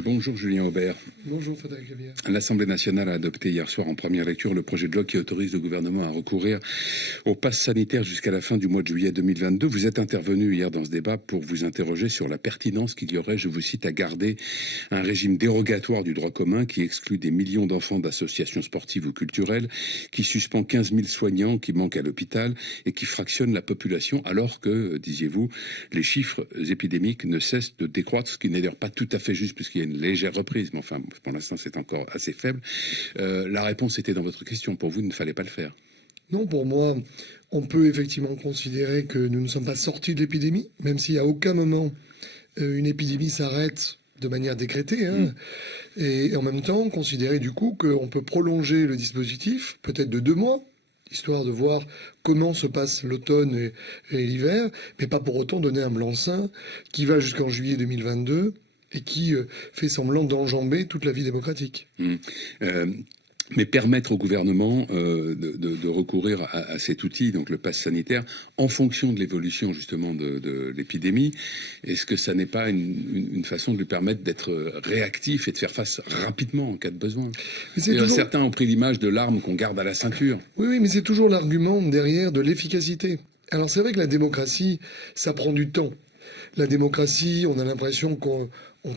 Bonjour Julien Aubert. Bonjour Frédéric Rivière. L'Assemblée nationale a adopté hier soir en première lecture le projet de loi qui autorise le gouvernement à recourir au pass sanitaire jusqu'à la fin du mois de juillet 2022. Vous êtes intervenu hier dans ce débat pour vous interroger sur la pertinence qu'il y aurait, je vous cite, à garder un régime dérogatoire du droit commun qui exclut des millions d'enfants d'associations sportives ou culturelles, qui suspend 15 000 soignants qui manquent à l'hôpital et qui fractionne la population alors que, disiez-vous, les chiffres épidémiques ne cessent de décroître, ce qui n'est d'ailleurs pas tout à fait juste puisqu'il y a une légère reprise, mais enfin, pour l'instant, c'est encore assez faible. La réponse était dans votre question. Pour vous, il ne fallait pas le faire. Non, pour moi, on peut effectivement considérer que nous ne sommes pas sortis de l'épidémie, même si à aucun moment une épidémie s'arrête de manière décrétée. Et en même temps, considérer du coup qu'on peut prolonger le dispositif, peut-être de 2 mois, histoire de voir comment se passe l'automne et l'hiver, mais pas pour autant donner un blanc-seing qui va jusqu'en juillet 2022 et qui fait semblant d'enjamber toute la vie démocratique. Mais permettre au gouvernement de recourir à cet outil, donc le pass sanitaire, en fonction de l'évolution justement de l'épidémie, est-ce que ça n'est pas une façon de lui permettre d'être réactif et de faire face rapidement en cas de besoin? Certains ont pris l'image de l'arme qu'on garde à la ceinture. Oui, mais c'est toujours l'argument derrière de l'efficacité. Alors c'est vrai que la démocratie, ça prend du temps. La démocratie, on a l'impression qu'on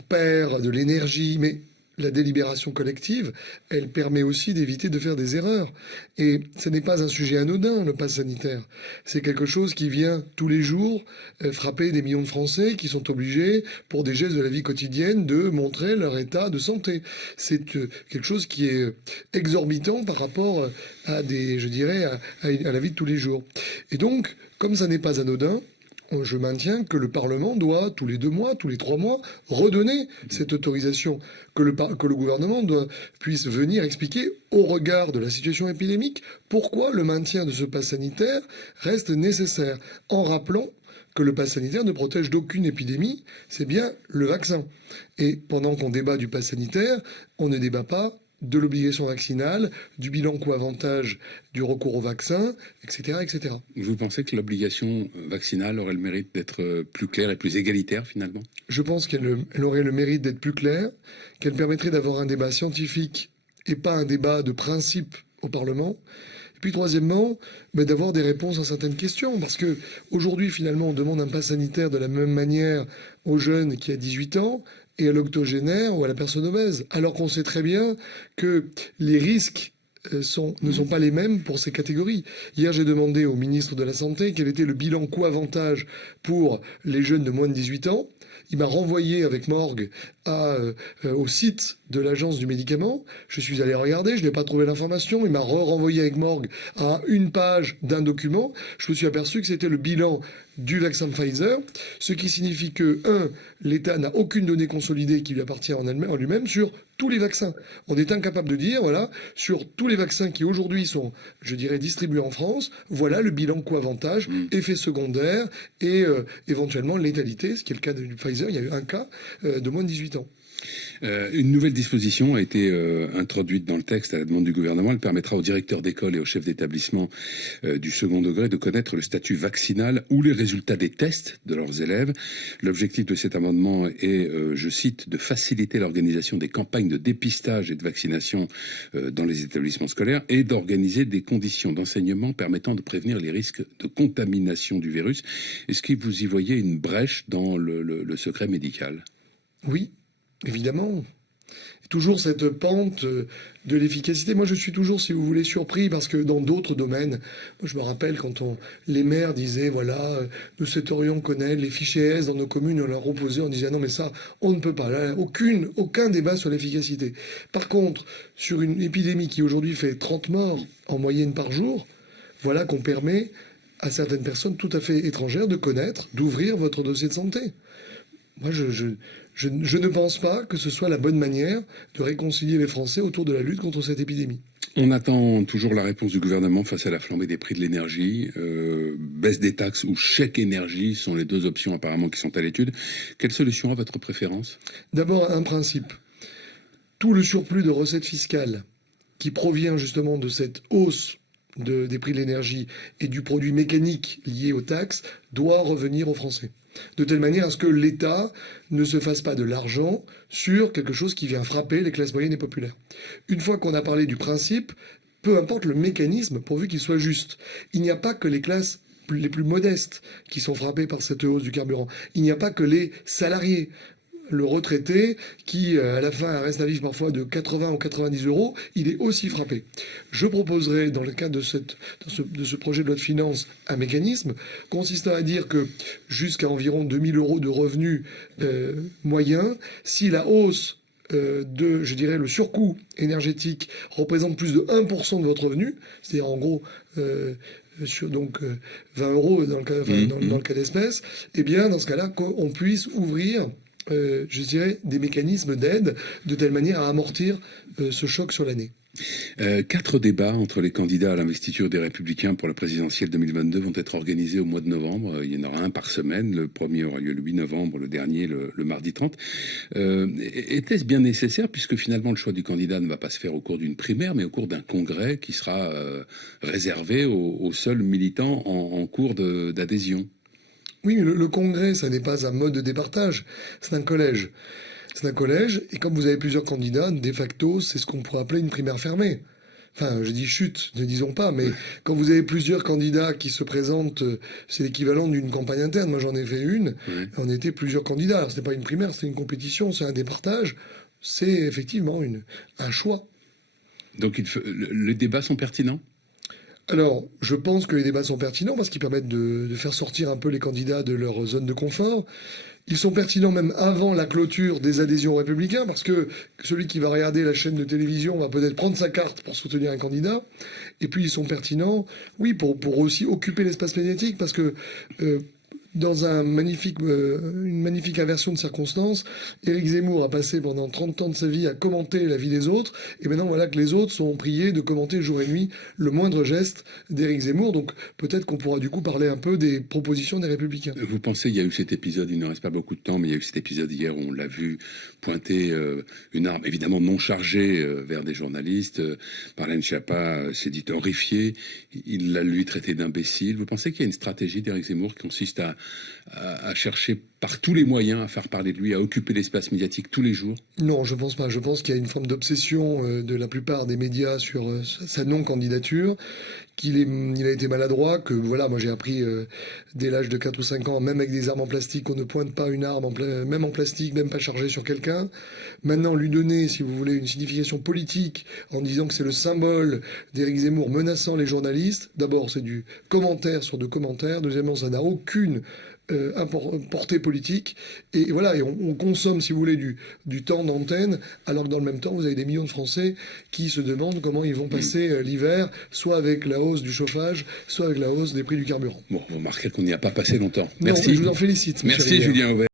perd de l'énergie, mais la délibération collective, elle permet aussi d'éviter de faire des erreurs. Et ce n'est pas un sujet anodin, le pass sanitaire. C'est quelque chose qui vient tous les jours frapper des millions de Français qui sont obligés, pour des gestes de la vie quotidienne, de montrer leur état de santé. C'est quelque chose qui est exorbitant par rapport à à la vie de tous les jours. Et donc, comme ça n'est pas anodin, je maintiens que le Parlement doit, tous les 2 mois, tous les 3 mois, redonner cette autorisation, que le gouvernement puisse venir expliquer, au regard de la situation épidémique, pourquoi le maintien de ce pass sanitaire reste nécessaire, en rappelant que le pass sanitaire ne protège d'aucune épidémie, c'est bien le vaccin. Et pendant qu'on débat du pass sanitaire, on ne débat pas de l'obligation vaccinale, du bilan coût-avantage du recours au vaccin, etc., etc. Vous pensez que l'obligation vaccinale aurait le mérite d'être plus claire et plus égalitaire, finalement? Je pense qu'elle aurait le mérite d'être plus claire, qu'elle permettrait d'avoir un débat scientifique et pas un débat de principe au Parlement. Et puis troisièmement, d'avoir des réponses à certaines questions. Parce que aujourd'hui, finalement, on demande un pass sanitaire de la même manière aux jeunes qui a 18 ans et à l'octogénaire ou à la personne obèse. Alors qu'on sait très bien que les risques ne sont pas les mêmes pour ces catégories. Hier, j'ai demandé au ministre de la Santé quel était le bilan coût-avantage pour les jeunes de moins de 18 ans. Il m'a renvoyé avec morgue au site de l'agence du médicament. Je suis allé regarder, je n'ai pas trouvé l'information. Il m'a renvoyé avec morgue à une page d'un document. Je me suis aperçu que c'était le bilan du vaccin Pfizer, ce qui signifie que, l'État n'a aucune donnée consolidée qui lui appartient en lui-même sur tous les vaccins. On est incapable de dire, voilà, sur tous les vaccins qui aujourd'hui sont, je dirais, distribués en France, voilà le bilan coût-avantage, effets secondaires et éventuellement létalité, ce qui est le cas du Pfizer. Il y a eu un cas de moins de 18 ans. Une nouvelle disposition a été introduite dans le texte à la demande du gouvernement. Elle permettra aux directeurs d'école et aux chefs d'établissement du second degré de connaître le statut vaccinal ou les résultats des tests de leurs élèves. L'objectif de cet amendement est, je cite, de faciliter l'organisation des campagnes de dépistage et de vaccination dans les établissements scolaires et d'organiser des conditions d'enseignement permettant de prévenir les risques de contamination du virus. Est-ce que vous y voyez une brèche dans le secret médical? Oui. Évidemment. Toujours cette pente de l'efficacité. Moi, je suis toujours, si vous voulez, surpris parce que dans d'autres domaines, moi, je me rappelle quand les maires disaient, voilà, nous souhaiterions connaître les fichiers S dans nos communes, on leur opposait, on disait, non, mais ça, on ne peut pas. Là, aucun débat sur l'efficacité. Par contre, sur une épidémie qui aujourd'hui fait 30 morts en moyenne par jour, voilà qu'on permet à certaines personnes tout à fait étrangères de connaître, d'ouvrir votre dossier de santé. Moi, je ne pense pas que ce soit la bonne manière de réconcilier les Français autour de la lutte contre cette épidémie. On attend toujours la réponse du gouvernement face à la flambée des prix de l'énergie. Baisse des taxes ou chèque énergie sont les 2 options apparemment qui sont à l'étude. Quelle solution a votre préférence? D'abord, un principe. Tout le surplus de recettes fiscales qui provient justement de cette hausse des prix de l'énergie et du produit mécanique lié aux taxes doit revenir aux Français. de telle manière à ce que l'État ne se fasse pas de l'argent sur quelque chose qui vient frapper les classes moyennes et populaires. Une fois qu'on a parlé du principe, peu importe le mécanisme, pourvu qu'il soit juste. Il n'y a pas que les classes les plus modestes qui sont frappées par cette hausse du carburant. Il n'y a pas que les salariés. Le retraité, qui à la fin reste à vivre parfois de 80 ou 90 euros, il est aussi frappé. Je proposerai, dans le cadre de ce projet de loi de finances, un mécanisme consistant à dire que jusqu'à environ 2000 euros de revenus moyens, si la hausse je dirais, le surcoût énergétique représente plus de 1% de votre revenu, c'est-à-dire en gros sur 20 euros dans le cas d'espèce, eh bien dans ce cas-là, qu'on puisse ouvrir je dirais, des mécanismes d'aide de telle manière à amortir ce choc sur l'année. 4 débats entre les candidats à l'investiture des Républicains pour la présidentielle 2022 vont être organisés au mois de novembre. Il y en aura un par semaine. Le premier aura lieu le 8 novembre, le dernier le mardi 30. Était-ce bien nécessaire, puisque finalement le choix du candidat ne va pas se faire au cours d'une primaire, mais au cours d'un congrès qui sera réservé aux seuls militants en cours d'adhésion? Oui, mais le congrès, ça n'est pas un mode de départage, c'est un collège. C'est un collège, et comme vous avez plusieurs candidats, de facto, c'est ce qu'on pourrait appeler une primaire fermée. Enfin, je dis chut, ne disons pas, mais quand vous avez plusieurs candidats qui se présentent, c'est l'équivalent d'une campagne interne. Moi, j'en ai fait une, on était plusieurs candidats. Alors, ce n'est pas une primaire, c'est une compétition, c'est un départage. C'est effectivement un choix. Donc, les débats sont pertinents ? Alors, je pense que les débats sont pertinents parce qu'ils permettent de faire sortir un peu les candidats de leur zone de confort. Ils sont pertinents même avant la clôture des adhésions républicains parce que celui qui va regarder la chaîne de télévision va peut-être prendre sa carte pour soutenir un candidat. Et puis, ils sont pertinents, oui, pour aussi occuper l'espace médiatique parce que dans une magnifique inversion de circonstances, Éric Zemmour a passé pendant 30 ans de sa vie à commenter la vie des autres, et maintenant voilà que les autres sont priés de commenter jour et nuit le moindre geste d'Éric Zemmour, donc peut-être qu'on pourra du coup parler un peu des propositions des Républicains. Vous pensez, il y a eu cet épisode, il ne reste pas beaucoup de temps, mais il y a eu cet épisode hier où on l'a vu pointer une arme évidemment non chargée vers des journalistes. Marlène Schiappa s'est dit horrifiée, il l'a lui traité d'imbécile. Vous pensez qu'il y a une stratégie d'Éric Zemmour qui consiste à chercher par tous les moyens à faire parler de lui, à occuper l'espace médiatique tous les jours? Non, je pense pas. Je pense qu'il y a une forme d'obsession de la plupart des médias sur sa non-candidature, il a été maladroit, que voilà, moi j'ai appris dès l'âge de 4 ou 5 ans, même avec des armes en plastique, qu'on ne pointe pas une arme, même en plastique, même pas chargée sur quelqu'un. Maintenant, lui donner, si vous voulez, une signification politique en disant que c'est le symbole d'Éric Zemmour menaçant les journalistes, d'abord c'est du commentaire sur de commentaires, deuxièmement ça n'a aucune portée politique, et voilà, et on consomme, si vous voulez, du temps d'antenne, alors que dans le même temps, vous avez des millions de Français qui se demandent comment ils vont passer l'hiver, soit avec la hausse du chauffage, soit avec la hausse des prix du carburant. Bon, vous remarquez qu'on n'y a pas passé longtemps. Non, Merci. je vous en félicite. Merci Julien Aubert.